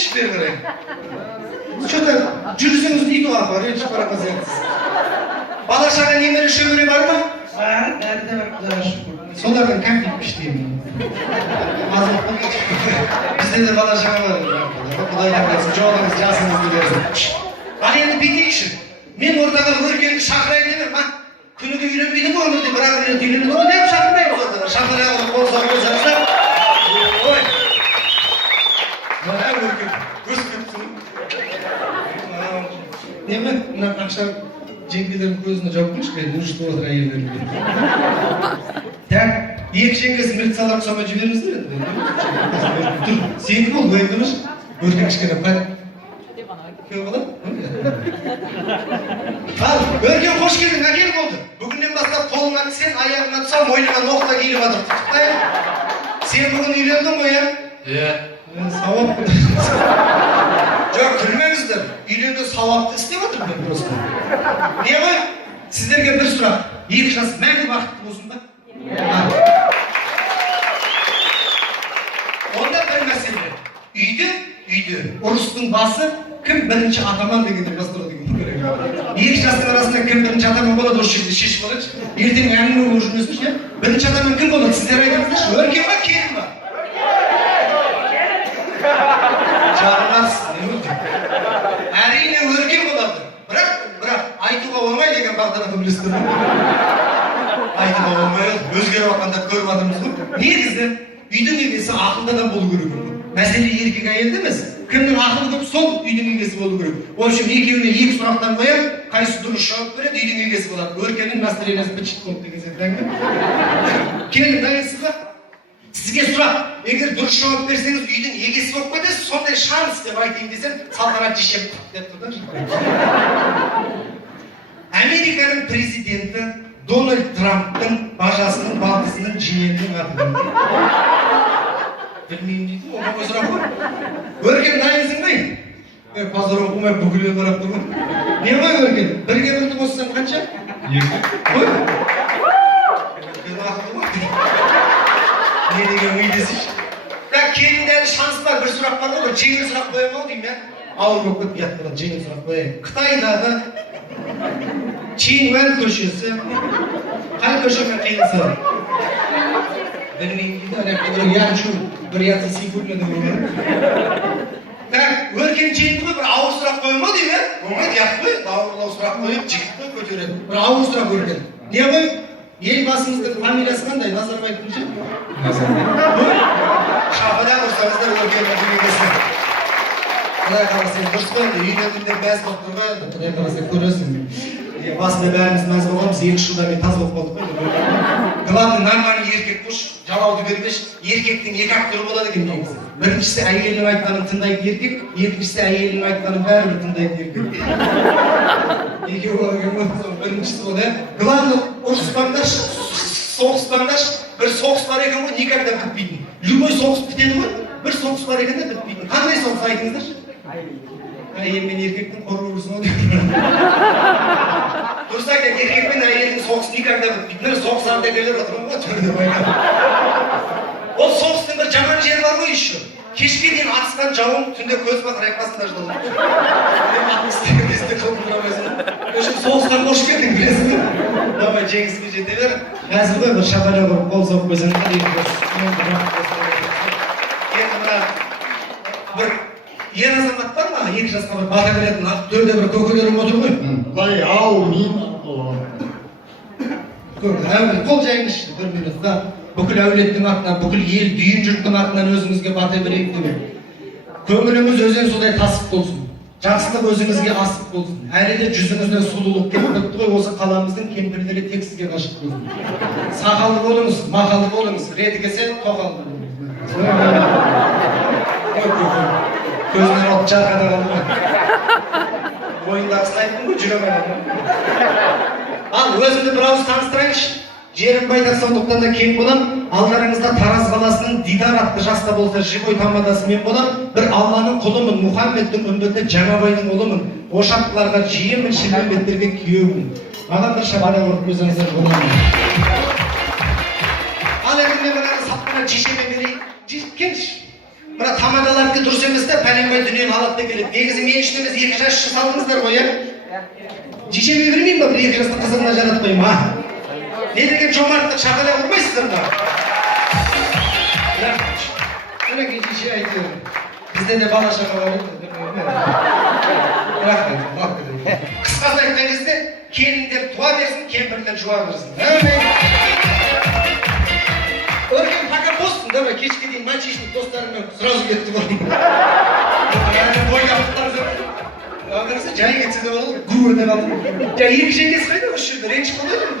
Hiç bir göre. Şöyle cürüsünüz iyi doğar var. Hiç para kazanırsınız. Bala şaka nemleri şöyle var mı? Var. Nerede var? Kudara şükür. Solardan kamp gitmiş diyeyim. Bizde de bala şaka var. Kudayla kalsın. Çoğunuz yazsınız diyorsun. Bana endi bir işin. Men ortada örgeni şakrayın demem ha. Günüge үйlenmeydi mi olmadı? Bırak öyle dilini doğru. Ne yap şakrayın ortada? Şakraya alıp kol sarıyor sarıyor. Oy. Bana örgü. Kız kıpsın. Ne mi? Bunlar akşam cengilerin gözüne çokmuş ki nuşlu otur ayırlarını. Yani bir jengesi mirt salak sonra civerimiz mi? Dur, senin ol, böyle durur. Örgü kışkına bak. Köy olan? Al, örgü hoş geldin, ne gelip oldu? Bugünden başlap koluna sen, ayağına tutsam, boynuna nokta giyilip adır. Tutmayın. Sen bugün ilerledin mi ya? Evet. Savap. Yok, gülmеңіздер. Үйлерде сауапты істеп отыр мен просто. Не ғой? Сіздерге бір сұрақ. 2 жас мәңгі бақытты болсын ба? Онда бір мәселе. Үйде ұрыстың басы кім бірінші атаман дегенде бастырады деген керек. 2 жастың арасында кім бірінші атаман болады осы жерде шешіп алайықшы. Ертең әңгіме болып жүрмесінші, иә? Бірінші атаман кім болады? Сіздер айтыңыздаршы. Өркен ба, келін ба? Жармас, не oldu? Әрине өркен болады. Бірақ айтуға болмай деген бағдарды білесіздер ме? Айтуға болмай, өзгеріп жатқанда көріп жатырмыз ғой. Негізі үйдің егесі ақылды адам болу керек. Мәселе еркек әйелде емес. Кімнің ақылы көп, сол үйдің егесі болу керек. В общем, екеуіне 2 сұрақтан қояр, қайсы дұрыс жауап береді, үйдің егесі болады. Өркеннің мәселесі бітшіт болды деген сияқты. Келін, дайынсыз ба? Сізге сұрақ, егер дұрыс жауап берсеңіз үйдің егесі болып кетесіз, сондай шанс деп айтайын десем, салтанат жешеп деп тұрды. Американың президенті Дональд Трамптың бажасының балдызының жиенінің аты кім? Білмеймін дейді, оңға сұрақ қой. Өркен дайынсың ба? Пазар оқымай бүкіле қарап тұр ғой. Не ғой Өркен? Бірге бірді қоссам қанша? 2. Қой? Ақылы ғой. Ne деген өйдесіз? Так, келінден шанс бар, бір сұрақ бар ғой, бір жеңіл сұрақ қоямын ау деймін, иә? Ауыр болып кетіп ұят болады, жеңіл сұрақ қояйын. Қытайдағы Чиньюань көшесі қай көшемен қиылысады? Білмеймін дейді, Янчу, бір ятсы секундына да болмады. Так, өркен жеңді ғой, бір ауыр сұрақ қоямын ау деймін, иә? Болмайды, ұят қой, ауырлау сұрақ қойып, жігіт қой көтереді. Bir ауыр сұрақ өркен. Не ғой? Елбасымыздың фамилиясы қандай? Назарбаев ше? Назарбаев. Шапыда ұрсаңыздар өркенді дүниегесін. Құдай қаласа дұрыс қой енді, үйлерінде мәз болып тұр ғой енді. Құдай қаласа көресің. Басында бәріміз мәз болғанбыз, 2 жылда мен таз болып қалдық қой. Главный нормальный еркек болшы, жауабы бермеші. Еркектің 2 түрі болады екен негізі. Біріншісі әйелінің айтқанын тыңдайтын еркек, екіншісі әйелінің айтқанын бәрібір тыңдайтын еркек. Екеуі бар екен ғой, біріншісі ол, иә? Главный ұрыспаңдаршы, соғыспаңдаршы. Бір соғыс бар екен ғой, никогда бітпейтін. Любой соғыс бітеді ғой, бір соғыс бар екен де бітпейтін. Қандай соғыс айтыңыздаршы? Әйел мен еркектің қоры ұрысын ау деймін. Дұрыс айтады, еркек пен әйелдің соғысы никогда бітпейтін. Соғыс ардагерлер отырмын ғой, түрде байлап. Ол соғыстың бір жаман жері бар ғой еще. Кешке дейін атысқан жауын түнде көз бақырайып қасында ждалады. Атысты қылып тұрамайсың. Үшін соғысқа қош келдің, білесің бе? Давай жеңіске жете бер. Қазір ғой бір шапара құрып қол соғып қойсаңдар, енді мына бір ер азамат бар ма? 2 жасқа бір бата беретін төрде бір көкелерім отыр ғой. Құдай ау, мен қол жайыңызшы, 1 минутта. Бүкіл әулеттің атынан, бүкіл ел дүйін жұрттың атынан өзіңізге бата берейік деп. Көңіліңіз өзен судай тасып болсын. Жақсылық өзіңізге асып болсын. Әлі де жүзіңізден сұлулық келіп тұрыпты ғой, осы қаламыздың кемпірлері тек сізге ғашық болсын. Сақалды болыңыз, мақалды болыңыз, реті келсе тоқалды болыңыз. Көзінен от жарқада қалды ғой. Бойындағысын айттым ғой, жүре алмай. Ал өзімді бір ауыз таныстырайыншы. Жерім байтақ сондықтан да кең болам. Алдарыңызда Тараз қаласының Дидар атты жаста болса живой тамадасы мен болам. Бір Алланың құлымын, Мұхаммедтің үмбеті Жаңабайдың ұлымын. Ошақтыларға жиемін, шілмембеттерге күйеуімін. Маған бір шабара ұрып көзіңіздер боламын. Ал енді мен мынаны сапқана жешеме берейін. Келші. Мына тамадаларды Негізінде дұрыс емес та, пәленбай дүниені алады да келеді. Негізі мен үшін емес 2 жас салдыңыздар ғой, иә? Жешеме бермеймін ба, бір 2 жасты қызығына жаратпаймын, а? Не деген жомарттық шақыра алмайсыздар ма? Мінекей жеше айтыyorum. Бізде де бала шаға бар еді. Қысқасы айтқан кезде келіндер туа берсін, кемпірлер жуа берсін. Өркен пока бостың, давай кешке дейін мальчишник достарыммен сразу кетті ғой. Ağırsa cahil geçse de olur, gurur da kalır. Ya iyi bir şey geçseydi o şurada, renç kalıyor mu?